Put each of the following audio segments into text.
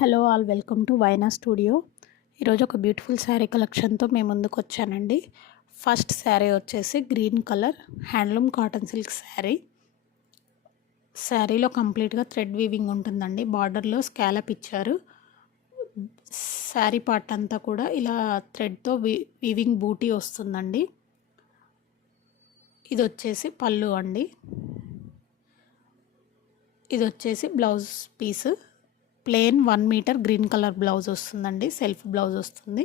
Hello all, welcome to Vaina studio. ఈరోజు ఒక beautiful sari కలెక్షన్తో మేము ముందుకు వచ్చానండి. ఫస్ట్ శారీ వచ్చేసి green colour handloom cotton silk sari. శారీలో కంప్లీట్గా థ్రెడ్ వీవింగ్ ఉంటుందండి. బార్డర్లో స్కాలప్ ఇచ్చారు. శారీ పార్ట్ అంతా కూడా ఇలా థ్రెడ్తో వీవింగ్ బూటీ వస్తుందండి. ఇది వచ్చేసి పళ్ళు అండి. ఇది వచ్చేసి blouse piece. Plain 1 meter green colour blouse వస్తుందండి. సెల్ఫ్ బ్లౌజ్ వస్తుంది.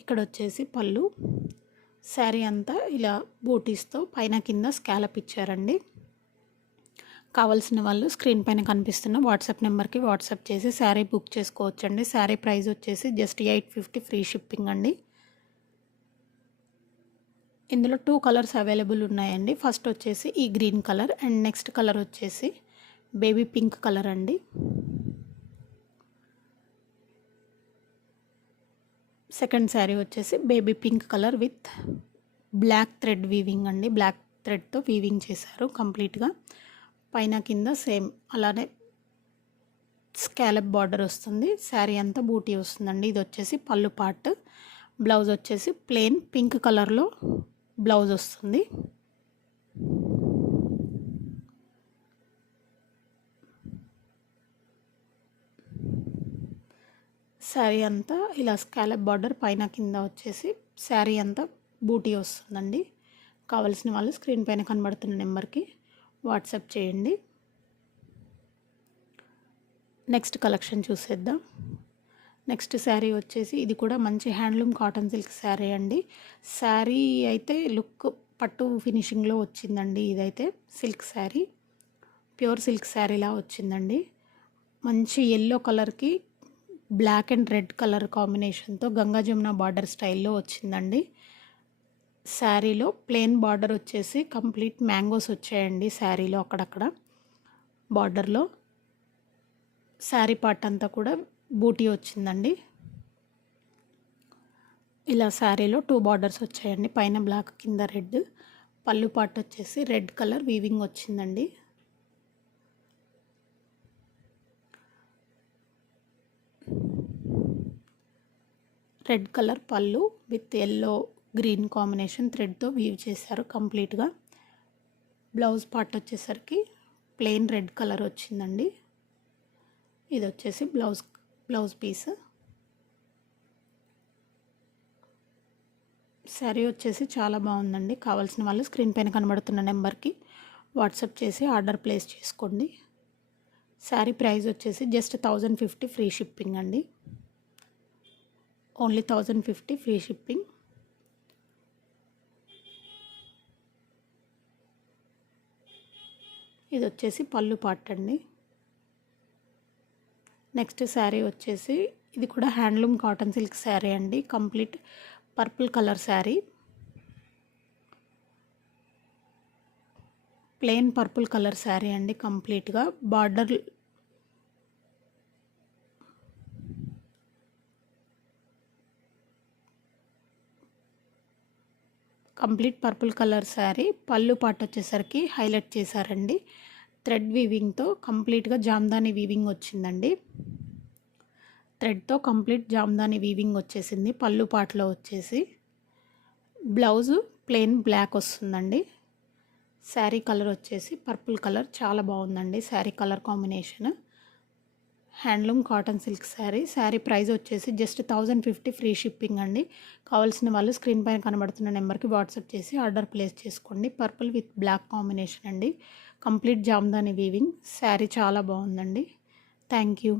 ఇక్కడ వచ్చేసి పళ్ళు. శారీ అంతా ఇలా బూటీస్తో పైన కింద స్కాలప్ ఇచ్చారండి. కావాల్సిన వాళ్ళు స్క్రీన్ పైన కనిపిస్తున్న వాట్సాప్ నెంబర్కి వాట్సాప్ చేసి శారీ బుక్ చేసుకోవచ్చండి. శారీ ప్రైస్ వచ్చేసి జస్ట్ 850 ఫ్రీ షిప్పింగ్ అండి. ఇందులో 2 కలర్స్ అవైలబుల్ ఉన్నాయండి. ఫస్ట్ వచ్చేసి ఈ green colour and next colour వచ్చేసి బేబీ పింక్ కలర్ అండి. సెకండ్ శారీ వచ్చేసి baby pink colour with black thread weaving అండి. బ్లాక్ థ్రెడ్తో వీవింగ్ చేశారు కంప్లీట్గా. పైన కింద సేమ్ అలానే స్కాలప్ బార్డర్ వస్తుంది. శారీ అంతా బూటీ వస్తుందండి. ఇది వచ్చేసి పళ్ళు పార్ట్. బ్లౌజ్ వచ్చేసి ప్లెయిన్ పింక్ కలర్లో బ్లౌజ్ వస్తుంది. శారీ అంతా ఇలా స్కాలప్ బార్డర్ పైన కింద వచ్చేసి శారీ అంతా బూటీ వస్తుందండి. కావాల్సిన వాళ్ళు స్క్రీన్ పైన కనబడుతున్న నెంబర్కి వాట్సాప్ చేయండి. నెక్స్ట్ కలెక్షన్ చూసేద్దాం. నెక్స్ట్ శారీ వచ్చేసి ఇది కూడా మంచి హ్యాండ్లూమ్ కాటన్ సిల్క్ శారీ అండి. శారీ అయితే లుక్ పట్టు ఫినిషింగ్లో వచ్చిందండి. ఇదైతే సిల్క్ శారీ, ప్యూర్ సిల్క్ శారీలా వచ్చిందండి. మంచి ఎల్లో కలర్కి బ్లాక్ అండ్ రెడ్ కలర్ కాంబినేషన్తో గంగా జమున బార్డర్ స్టైల్లో వచ్చిందండి. శారీలో ప్లెయిన్ బార్డర్ వచ్చేసి కంప్లీట్ మ్యాంగోస్ వచ్చాయండి. శారీలో అక్కడక్కడ బార్డర్లో శారీ పార్ట్ అంతా కూడా బూటీ వచ్చిందండి. ఇలా శారీలో 2 బార్డర్స్ వచ్చాయండి. పైన బ్లాక్ కింద రెడ్. పళ్ళు పార్ట్ వచ్చేసి రెడ్ కలర్ వీవింగ్ వచ్చిందండి. రెడ్ కలర్ పళ్ళు విత్ ఎల్లో గ్రీన్ కాంబినేషన్ థ్రెడ్తో వీవ్ చేశారు కంప్లీట్గా. బ్లౌజ్ పార్ట్ వచ్చేసరికి ప్లెయిన్ రెడ్ కలర్ వచ్చిందండి. ఇది వచ్చేసి బ్లౌజ్ పీస్. శారీ వచ్చేసి చాలా బాగుందండి. కావాల్సిన వాళ్ళు స్క్రీన్ పైన కనబడుతున్న నెంబర్కి వాట్సాప్ చేసి ఆర్డర్ ప్లేస్ చేసుకోండి. శారీ ప్రైస్ వచ్చేసి జస్ట్ 1050 ఫ్రీ షిప్పింగ్ అండి. Only 1050 free shipping. ఇది వచ్చేసి పళ్ళు పార్ట్ అండి. నెక్స్ట్ శారీ వచ్చేసి ఇది కూడా హ్యాండ్లూమ్ కాటన్ సిల్క్ శారీ అండి. Complete purple colour sari. Plain purple colour sari అండి. కంప్లీట్గా border complete purple colour sari. పళ్ళు పార్ట్ వచ్చేసరికి హైలైట్ చేశారండి. థ్రెడ్ వీవింగ్తో కంప్లీట్గా జామ్దాని వీవింగ్ వచ్చిందండి. థ్రెడ్తో కంప్లీట్ జామ్దాని వీవింగ్ వచ్చేసింది. పళ్ళు పార్ట్లో వచ్చేసి బ్లౌజు ప్లెయిన్ బ్లాక్ వస్తుందండి. శారీ కలర్ వచ్చేసి పర్పుల్ కలర్. చాలా బాగుందండి sari colour combination. Handloom cotton silk sari. Sari price వచ్చేసి జస్ట్ 1050 ఫ్రీ షిప్పింగ్ అండి. కావాల్సిన వాళ్ళు స్క్రీన్ పైన కనబడుతున్న నెంబర్కి వాట్సాప్ చేసి ఆర్డర్ ప్లేస్ చేసుకోండి. పర్పుల్ విత్ బ్లాక్ కాంబినేషన్ అండి. Complete Jamdani weaving. శారీ చాలా బాగుందండి. Thank you.